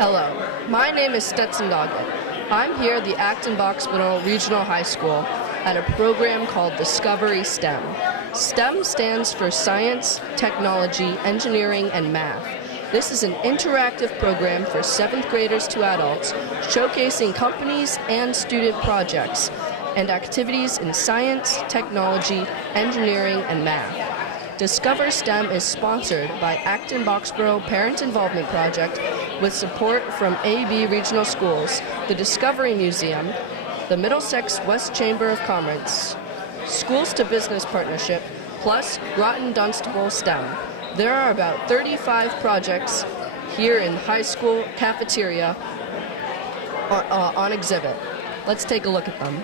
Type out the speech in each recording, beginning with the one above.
Hello, my name is Stetson Doggett. I'm here at the Acton-Boxborough Regional High School at a program called Discovery STEM. STEM stands for Science, Technology, Engineering, and Math. This is an interactive program for 7th graders to adults, showcasing companies and student projects and activities in science, technology, engineering, and math. Discover STEM is sponsored by Acton-Boxborough Parent Involvement Project with support from AB Regional Schools, the Discovery Museum, the Middlesex West Chamber of Commerce, Schools to Business Partnership, plus Groton Dunstable STEM. There are about 35 projects here in high school cafeteria on exhibit. Let's take a look at them.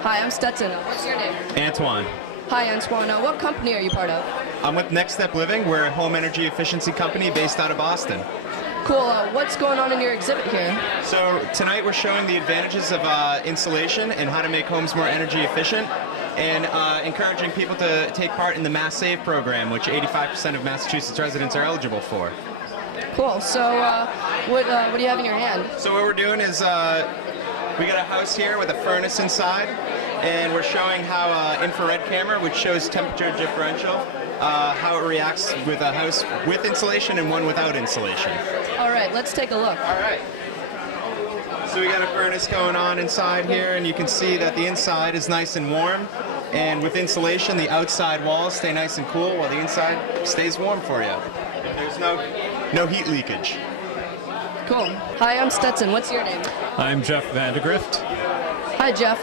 Hi, I'm Stetson. What's your name? Antoine. Hi, Antoine. What company are you part of? I'm with Next Step Living. We're a home energy efficiency company based out of Boston. Cool. What's going on in your exhibit here? So tonight we're showing the advantages of insulation and how to make homes more energy efficient, and encouraging people to take part in the Mass Save program, which 85% of Massachusetts residents are eligible for. Cool. So what do you have in your hand? So what we're doing is we got a house here with a furnace inside, and we're showing how infrared camera, which shows temperature differential, how it reacts with a house with insulation and one without insulation. All right, let's take a look. All right. So we got a furnace going on inside here, and you can see that the inside is nice and warm, and with insulation the outside walls stay nice and cool while the inside stays warm for you. There's no heat leakage. Cool. Hi, I'm Stetson. What's your name? I'm Jeff Vandergrift. Hi, Jeff.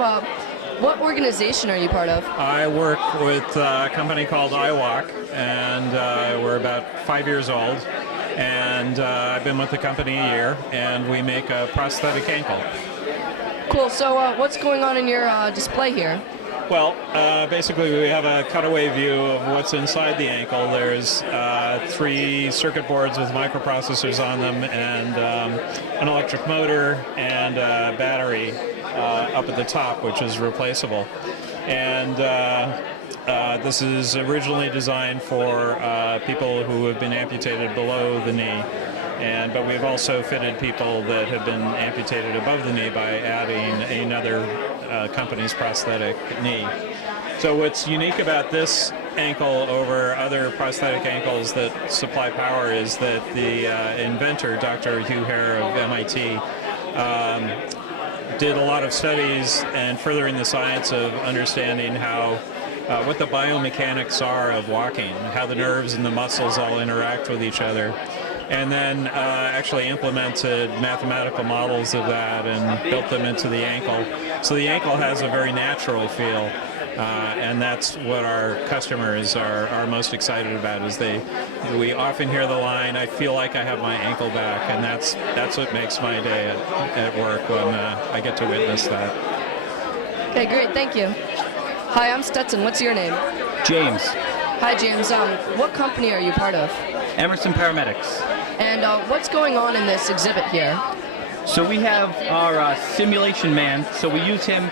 What organization are you part of? I work with a company called iWalk, and we're about 5 years old. And I've been with the company a year, and we make a prosthetic ankle. Cool. So what's going on in your display here? Well, basically we have a cutaway view of what's inside the ankle. There's 3 circuit boards with microprocessors on them, and an electric motor and a battery up at the top, which is replaceable. And this is originally designed for people who have been amputated below the knee, but we've also fitted people that have been amputated above the knee by adding another company's prosthetic knee. So what's unique about this ankle over other prosthetic ankles that supply power is that the inventor, Dr. Hugh Hare of MIT, did a lot of studies and furthering the science of understanding how what the biomechanics are of walking, how the nerves and the muscles all interact with each other, and then actually implemented mathematical models of that and built them into the ankle. So the ankle has a very natural feel, and that's what our customers are most excited about. We often hear the line, "I feel like I have my ankle back," and that's what makes my day at work when I get to witness that. Okay, great. Thank you. Hi, I'm Stetson. What's your name? James. Hi, James. What company are you part of? Emerson Paramedics. And what's going on in this exhibit here? So we have our simulation man, so we use him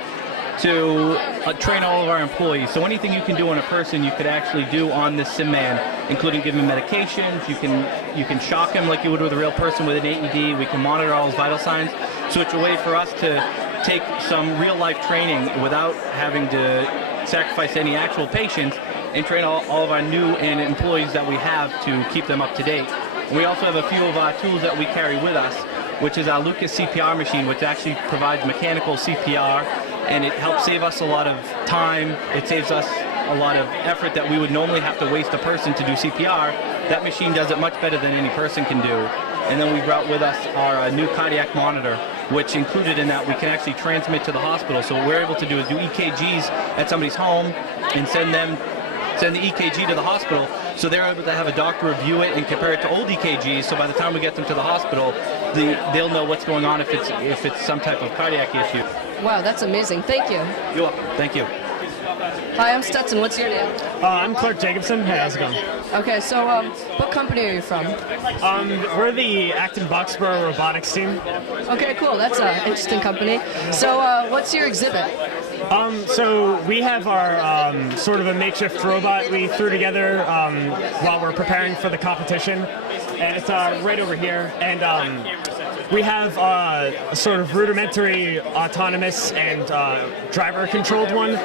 to train all of our employees. So anything you can do on a person, you could actually do on this sim man, including give him medications. You can shock him like you would with a real person with an AED. We can monitor all his vital signs. So it's a way for us to take some real life training without having to sacrifice any actual patients, and train all of our new and employees that we have to keep them up to date. And we also have a few of our tools that we carry with us, which is our Lucas Cpr machine, which actually provides mechanical CPR, and it helps save us a lot of time. It saves us a lot of effort that we would normally have to waste a person to do CPR. That machine does it much better than any person can do. And then we brought with us our new cardiac monitor, which included in that we can actually transmit to the hospital. So what we're able to do is do EKGs at somebody's home and send the EKG to the hospital, so they're able to have a doctor review it and compare it to old EKGs, so by the time we get them to the hospital, they'll know what's going on if it's some type of cardiac issue. Wow, that's amazing. Thank you. You're welcome. Thank you. Hi, I'm Stetson. What's your name? I'm Clark Jacobson. Hey, how's it going? Okay, so what company are you from? We're the Acton-Boxborough robotics team. Okay, cool. That's an interesting company. So what's your exhibit? So we have our sort of a makeshift robot we threw together while we're preparing for the competition. and it's right over here. And we have a sort of rudimentary autonomous and driver-controlled one.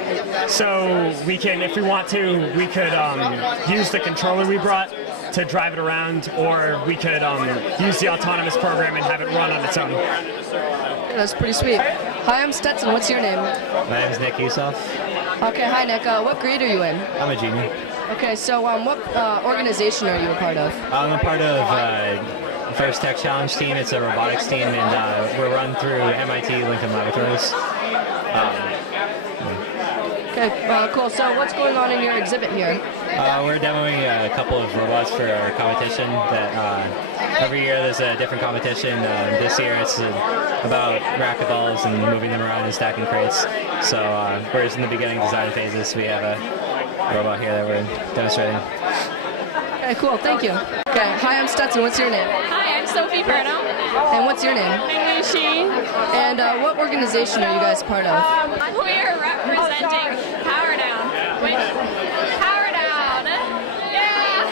So we can, if we want to, we could use the controller we brought to drive it around, or we could use the autonomous program and have it run on its own. Yeah, that's pretty sweet. Hi, I'm Stetson. What's your name? My name is Nick Usoff. Okay, hi Nick. What grade are you in? I'm a junior. Okay, so what organization are you a part of? I'm a part of First Tech Challenge team. It's a robotics team, and we're run through MIT Lincoln Laboratories. Okay, cool. So what's going on in your exhibit here? We're demoing a couple of robots for our competition. That every year there's a different competition. This year it's about racquetballs and moving them around and stacking crates. So whereas in the beginning design phases, we have a robot here that we're demonstrating. Okay, cool. Thank you. Okay, hi, I'm Stetson. What's your name? Hi, I'm Sophie Perno. And what's your name? I'm Lucy. And what organization are you guys part of? We are representing Power Down. Power Down! Yeah!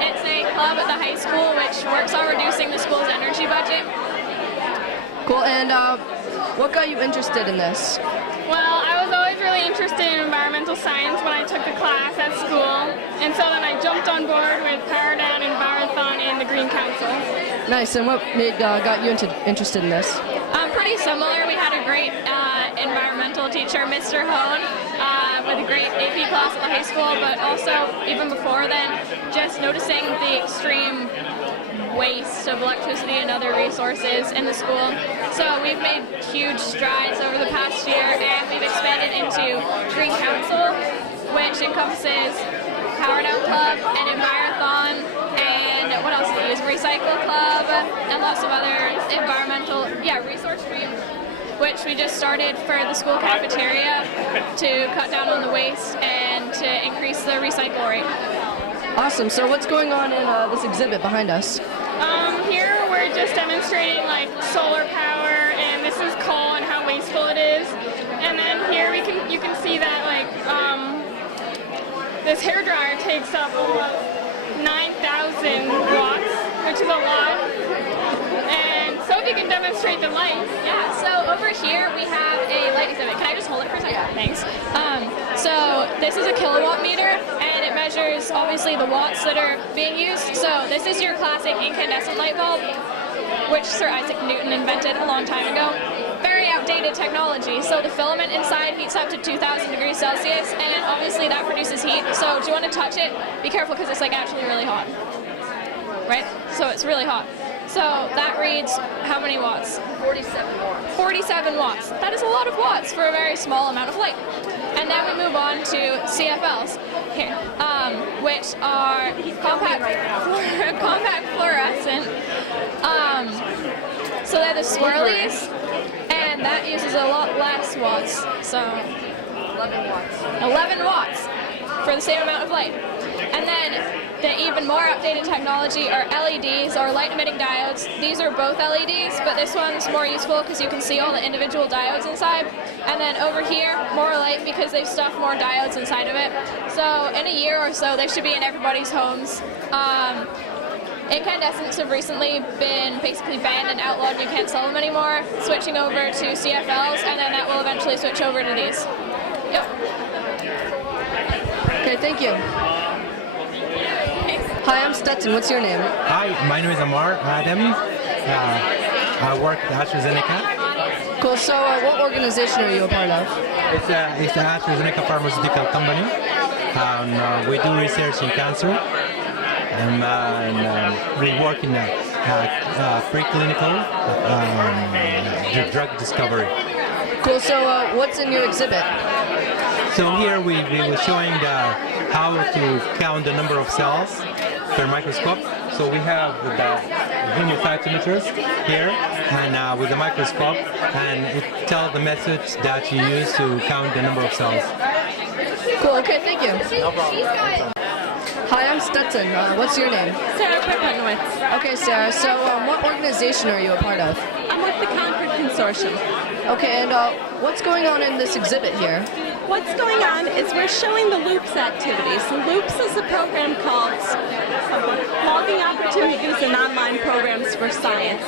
It's a club at the high school which works on reducing the school's energy budget. Cool. And what got you interested in this? Well, I was always really interested in environmental science when I took the class at school, and so then I jumped on board with Power Down and Marathon and the Green Council. Nice. And what got you interested in this? Pretty similar. We had a great environmental teacher, Mr. Hone, with a great AP class at the high school, but also even before then, just noticing the extreme waste of electricity and other resources in the school. So we've made huge strides over the past year, and we've expanded into Green Council, which encompasses Power Down Club and a Marathon, and what else do we use? Recycle Club, and lots of other environmental, resource streams, which we just started for the school cafeteria to cut down on the waste and to increase the recycle rate. Awesome. So what's going on in this exhibit behind us? Here we're just demonstrating like solar power, and this is coal and how wasteful it is. And then here you can see that this hairdryer takes up 9,000 watts, which is a lot. And so if you can demonstrate the lights. Yeah, so over here we have a light exhibit. Can I just hold it for a second? Yeah. Thanks. So this is a kilowatt meter, and it measures obviously the watts that are being used. So this is your classic incandescent light bulb, which Sir Isaac Newton invented a long time ago. Very outdated technology. So the filament inside heats up to 2,000 degrees Celsius, and obviously that produces heat. So do you want to touch it? Be careful because it's like actually really hot. Right? So it's really hot. So that reads how many watts? 47 watts. 47 watts. That is a lot of watts for a very small amount of light. And then we move on to CFLs here, which are compact fluorescent. So they're the swirlies, and that uses a lot less watts. So 11 watts. 11 watts for the same amount of light. And then the even more outdated technology are LEDs, or light-emitting diodes. These are both LEDs, but this one's more useful because you can see all the individual diodes inside. And then over here, more light because they've stuffed more diodes inside of it. So in a year or so, they should be in everybody's homes. Incandescents have recently been basically banned and outlawed, and you can't sell them anymore, switching over to CFLs, and then that will eventually switch over to these. Yep. Okay, thank you. Hi, I'm Stetson. What's your name? Hi, my name is Amar Adam. I work at AstraZeneca. Cool. So what organization are you a part of? It's the AstraZeneca pharmaceutical company. We do research in cancer, and we work in preclinical drug discovery. Cool. So what's in your exhibit? So here we were showing how to count the number of cells per microscope. So we have the hemiocytometers here, and with the microscope, and it tells the message that you use to count the number of cells. Cool. Okay, thank you. No problem. Hi, I'm Stetson. What's your name? Sarah Perpenwitz. Okay, Sarah. So what organization are you a part of? I'm with the Concord Consortium. Okay, and what's going on in this exhibit here? What's going on is we're showing the Loops activities. The Loops is a program called Logging Opportunities in Online Programs for Science.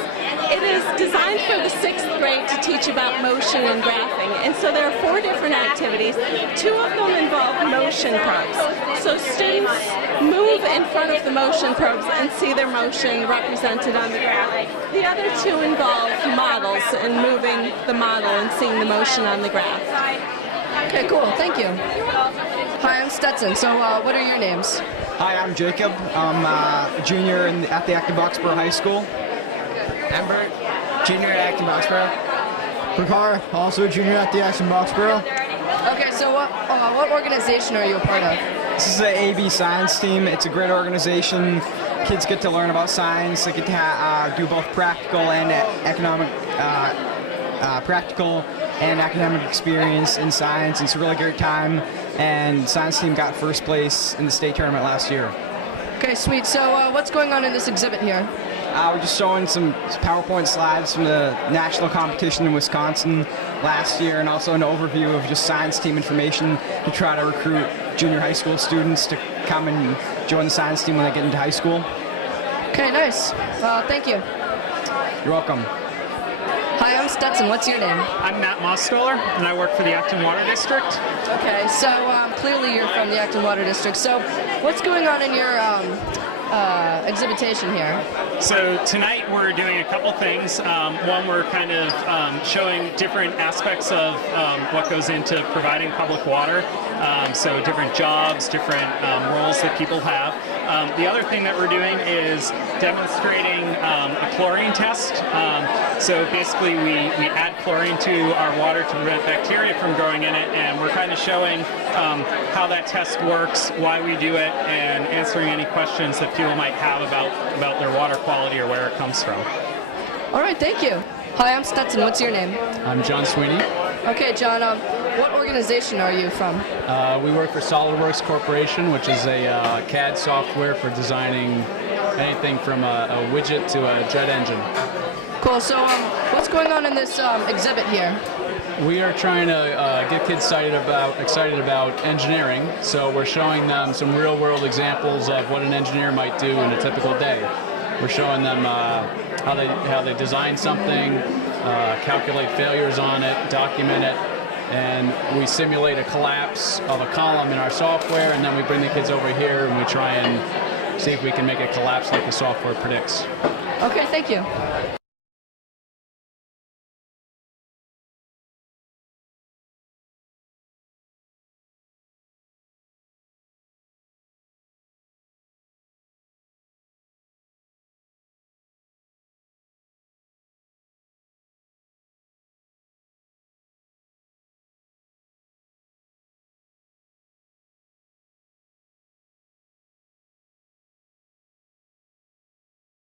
It is designed for the 6th grade to teach about motion and graphing. And so there are 4 different activities. 2 of them involve motion probes. So students move in front of the motion probes and see their motion represented on the graph. The other 2 involve models and moving the model and seeing the motion on the graph. Okay, cool. Thank you. Hi, I'm Stetson. So, what are your names? Hi, I'm Jacob. I'm a junior at the Acton Boxborough High School. I'm Bert, junior at Acton Boxborough. Prakar, also a junior at the Acton Boxborough. Okay, so what organization are you a part of? This is the AB Science Team. It's a great organization. Kids get to learn about science. They get to do both practical and academic experience in science. It's a really great time, and the science team got first place in the state tournament last year. Okay, sweet. So what's going on in this exhibit here? We're just showing some PowerPoint slides from the national competition in Wisconsin last year, and also an overview of just science team information to try to recruit junior high school students to come and join the science team when they get into high school. Okay, nice. Thank you. You're welcome. Hi, I'm Stetson. What's your name? I'm Matt Mostoller, and I work for the Acton Water District. Okay, so clearly you're from the Acton Water District. So what's going on in your exhibition here? So tonight we're doing a couple things. One, we're kind of showing different aspects of what goes into providing public water. So different jobs, different roles that people have. The other thing that we're doing is demonstrating a chlorine test. So basically we add chlorine to our water to prevent bacteria from growing in it, and we're kind of showing how that test works, why we do it, and answering any questions that people might have about their water quality or where it comes from. All right, thank you. Hi, I'm Stetson. What's your name? I'm John Sweeney. Okay, John, what organization are you from? We work for SolidWorks Corporation, which is a CAD software for designing anything from a widget to a jet engine. Cool. So what's going on in this exhibit here? We are trying to get kids excited about engineering, so we're showing them some real-world examples of what an engineer might do in a typical day. We're showing them how they design something, calculate failures on it, document it, and we simulate a collapse of a column in our software, and then we bring the kids over here and we try and see if we can make it collapse like the software predicts. Okay, thank you.